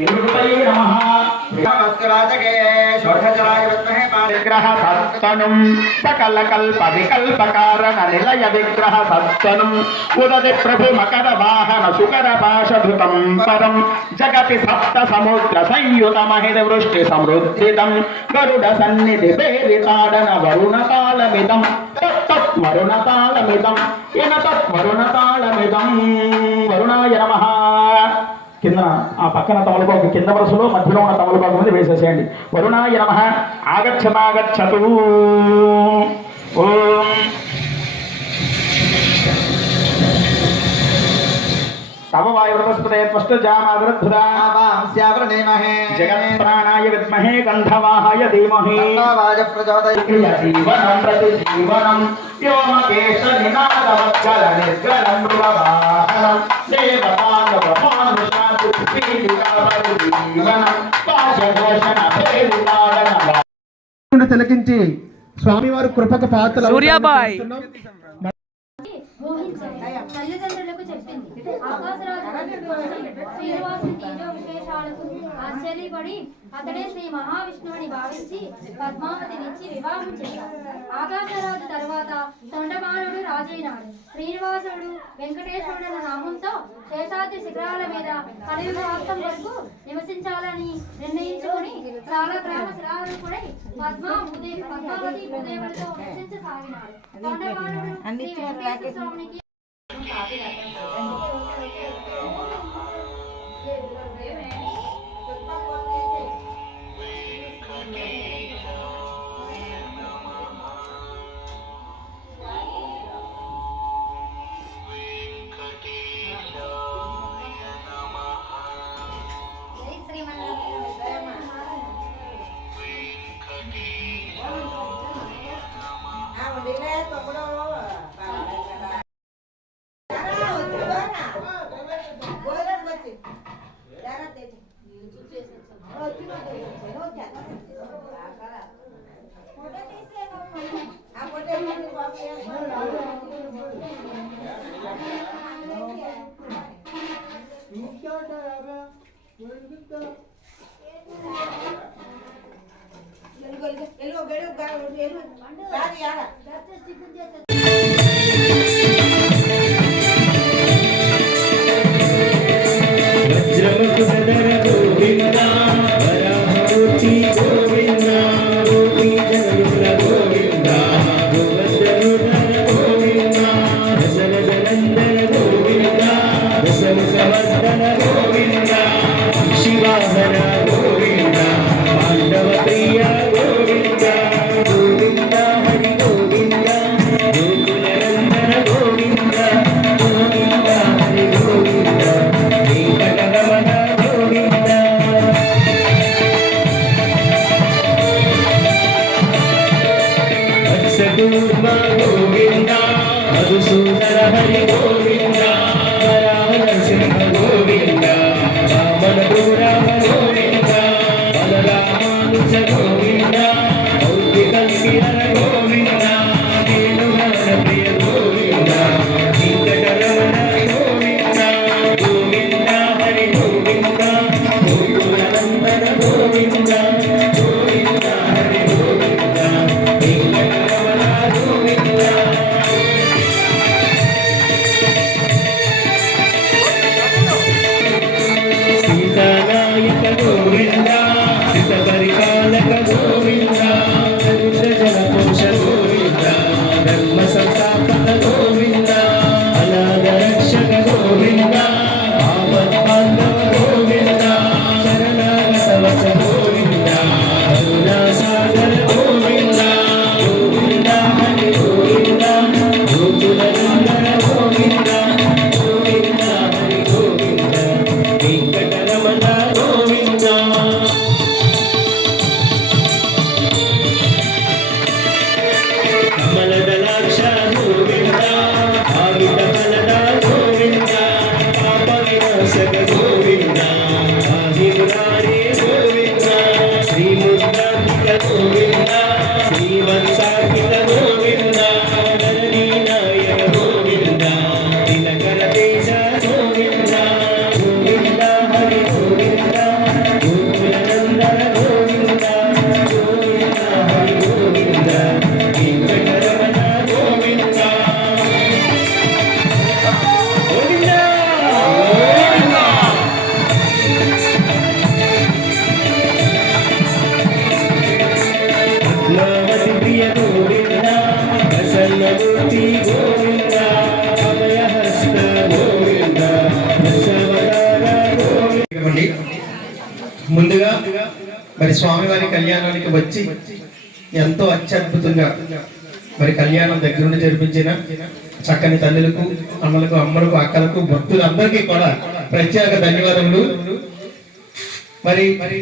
నివృత్తయే నమః నమస్కరాజకే షోఢచరాయ విద్మహే విగ్రహ సత్వనం సకల కల్ప వికల్ప కారణ నిలయ విగ్రహ సత్వనం ఉదతి ప్రభు మకర వాహన సుకర పాశధృతం పరం జగతి సప్త సముద్ర సంయుత మహిద వృష్టి సమృద్ధితం గరుడ సన్నిధి పేరితాడన వరుణ తాళమిదం తత్ వరుణ తాళమిదం ఇన తత్ వరుణ తాళమిదం వరుణాయ నమః కింద ఆ పక్కన తమలపాకు కింద వరుసలో మధ్యలో ఉన్న తమలపాకు మీద వేసేసేయండి. వరుణాయ నమ. ఆగచ్చమాగచ్చతు. ఓం. తవ వాయువ్రతస్పదే స్పష్ట జామావృద్ధుదా వాంస్యావృణేమహే జగత్ ప్రాణాయ విద్మహే గంధవాహాయ ధీమహి. జీవనం ప్రతి జీవనం వ్యోమకేశ నినాదవత్కల నిర్గలం మృగవాహనం. తిలకించి స్వామివారి కృపకు పాత్ర సూర్యాబాయ్. తల్లిదండ్రులకు చెప్పింది. ఆకాశరాజు విశేషాలకు ఆశ్చర్యపడి అతడే శ్రీ మహావిష్ణువుని భావించి పద్మావతినిచ్చి వివాహం చేశాడు. ఆకాశరాజు తర్వాత తొండమానుడు రాజైనాడు. శ్రీనివాసుడు వెంకటేశ్వరుడు నామంతో శేషాద్రి శిఖరాల మీద కలియుగవాస్తం వరకు నివసించాలని నిర్ణయించుకుని చాలా గ్రామ శిలారూపుడై పద్మా భూదేవి పద్మావతి భూదేవులతో నివసించసాగినాడు తొండమానుడు శ్రీ వెంకటేశ్వర స్వామికి Where's the వజ్రముకు వత్సకూర్మ గోవింద. మధుసూదన హరి గోవింద శ్రీవత్సాకిత గోవింద స్వామివారి కళ్యాణానికి వచ్చి ఎంతో అత్యద్భుతంగా మరి కళ్యాణం దగ్గరుండి జరిపించిన చక్కని తల్లులకు అమ్మలకు అమ్మలకు అక్కలకు భక్తులందరికీ కూడా ప్రత్యేక ధన్యవాదములు. మరి మరి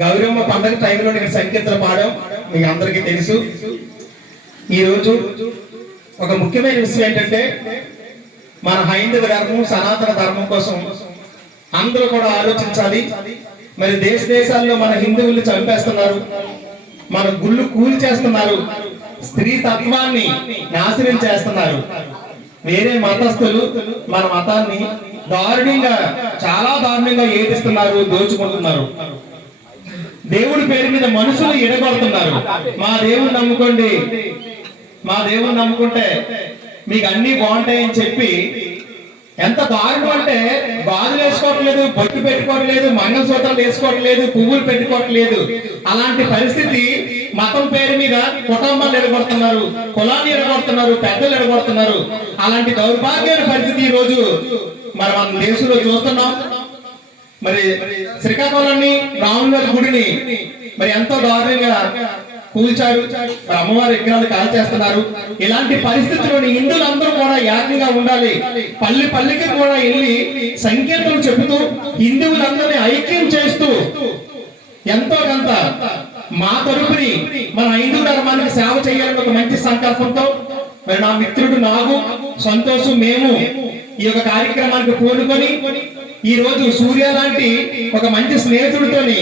గౌరమ్మ పండగ టైంలో ఇక్కడ సంకీర్తన పాడడం మీకు అందరికీ తెలుసు. ఈ రోజు ఒక ముఖ్యమైన విషయం ఏంటంటే మన హైందవ ధర్మం సనాతన ధర్మం కోసం అందరూ కూడా ఆలోచించాలి. మరి దేశ దేశాల్లో మన హిందువుల్ని చంపేస్తున్నారు. మన గుళ్ళు కూలి చేస్తున్నారు స్త్రీ తత్వాన్ని నాశనం చేస్తున్నారు. వేరే మతస్థులు మన మతాన్ని దారుణంగా చాలా దారుణంగా ఏదిస్తున్నారు దోచుకుంటున్నారు. దేవుడి పేరు మీద మనుషులు ఎడగొడుతున్నారు. మా దేవుని నమ్ముకోండి. మా దేవుని నమ్ముకుంటే మీకు అన్ని బాగుంటాయని చెప్పి ఎంత దారుణం అంటే గాజులు వేసుకోవట్లేదు బొట్టు పెట్టుకోవట్లేదు మంగళసూత్రాలు వేసుకోవట్లేదు పువ్వులు పెట్టుకోవట్లేదు. అలాంటి పరిస్థితి మతం పేరు మీద కుటుంబాలు ఎడగొడుతున్నారు కులాన్ని ఎడగొడుతున్నారు పెద్దలు ఎడగొడుతున్నారు. అలాంటి దౌర్భాగ్యమైన పరిస్థితి ఈ రోజు మరి మన దేశంలో చూస్తున్నాం. మరి శ్రీకాకుళాన్ని రాముల గుడిని మరి ఎంతో దారుణంగా కూల్చారు. మరి అమ్మవారి విగ్రహాలు కాల్ చేస్తున్నారు. ఇలాంటి పరిస్థితుల్లోని హిందువులందరూ కూడా యాజ్ఞగా ఉండాలి. పల్లి పల్లికి కూడా వెళ్ళి సంకేతం చెబుతూ హిందువులందరినీ ఐక్యం చేస్తూ ఎంతో కొంత మా తరపుని మన హిందూ ధర్మానికి సేవ చేయాలని ఒక మంచి సంకల్పంతో మరి నా మిత్రుడు నాగు సంతోషం మేము ఈ యొక్క కార్యక్రమానికి పూనుకొని ఈ రోజు సూర్య లాంటి ఒక మంచి స్నేహితుడితోని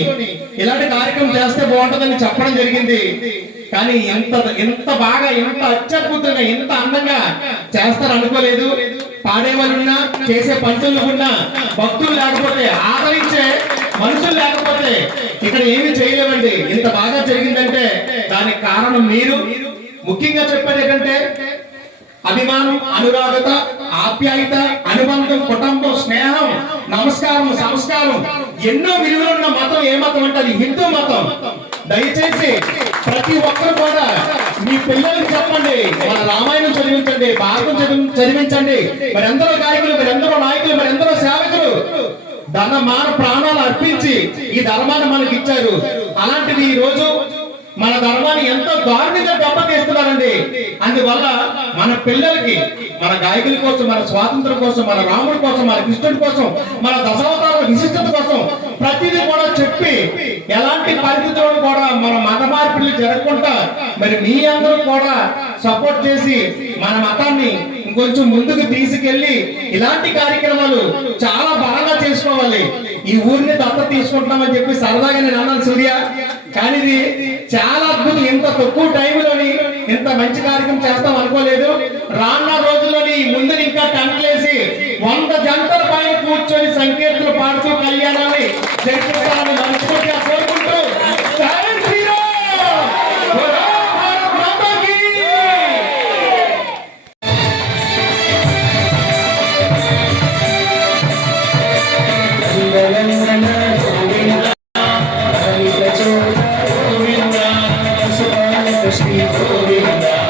ఇలాంటి కార్యక్రమం చేస్తే బాగుంటుందని చెప్పడం జరిగింది. కానీ ఎంత ఎంత బాగా ఎంత అత్యద్భుతంగా ఎంత అందంగా చేస్తారు అనుకోలేదు. పాడే వాళ్ళున్నా చేసే పంచులు ఉన్నా భక్తులు లేకపోతే ఆదరించే మనుషులు లేకపోతే ఇక్కడ ఏమి చేయలేమండి ఇంత బాగా జరిగిందంటే దానికి కారణం మీరు. ముఖ్యంగా చెప్పేది ఏంటంటే అభిమానం అనురాగత ఆప్యాయత అనుబంధం కుటుంబం స్నేహం నమస్కారం సంస్కారం ఎన్నో విలువలున్న మతం ఏ మతం అంటే అది హిందూ మతం. దయచేసి ప్రతి ఒక్కరు కూడా మీ పిల్లలకి చెప్పండి మన రామాయణం చదివించండి భారతం చదివి చదివించండి. మరి ఎందరో గాయకులు మరి ఎందరో నాయకులు మరి ఎందరో సేవకులు ధన మాన ప్రాణాలు అర్పించి ఈ ధర్మాన్ని మనకి ఇచ్చారు. అలాంటిది ఈ రోజు మన ధర్మాన్ని ఎంతో దారుణంగా దెబ్బతీస్తున్నారండి. అందువల్ల మన పిల్లలకి మన గాయకుల కోసం మన స్వాతంత్రం కోసం మన రాముడి కోసం మన కృష్ణుడి కోసం మన దశావతార విశిష్టత కోసం ప్రతిదీ కూడా చెప్పి ఎలాంటి పరిస్థితుల్లో కూడా మన మత మార్పిడి జరగకుండా మరి మీ అందరూ కూడా సపోర్ట్ చేసి మన మతాన్ని ఇంకొంచెం ముందుకు తీసుకెళ్ళి ఇలాంటి కార్యక్రమాలు చాలా బలంగా చేసుకోవాలి. ఈ ఊరిని దత్త తీసుకుంటున్నామని చెప్పి సరదాగా నేను అన్నాను సూర్య. కానీ ఇది చాలా అద్భుతం. ఇంత తక్కువ టైంలోని ఇంత మంచి కార్యక్రమం చేస్తాం అనుకోలేదు. రానున్న రోజుల్లోని ముందు ఇంకా టన్నులేసి వంద జంటల పైన కూర్చొని సంకీర్తనలు పాడుతూ కళ్యాణాన్ని జరిపిస్తారని మనస్ఫూర్తిగా Krishna.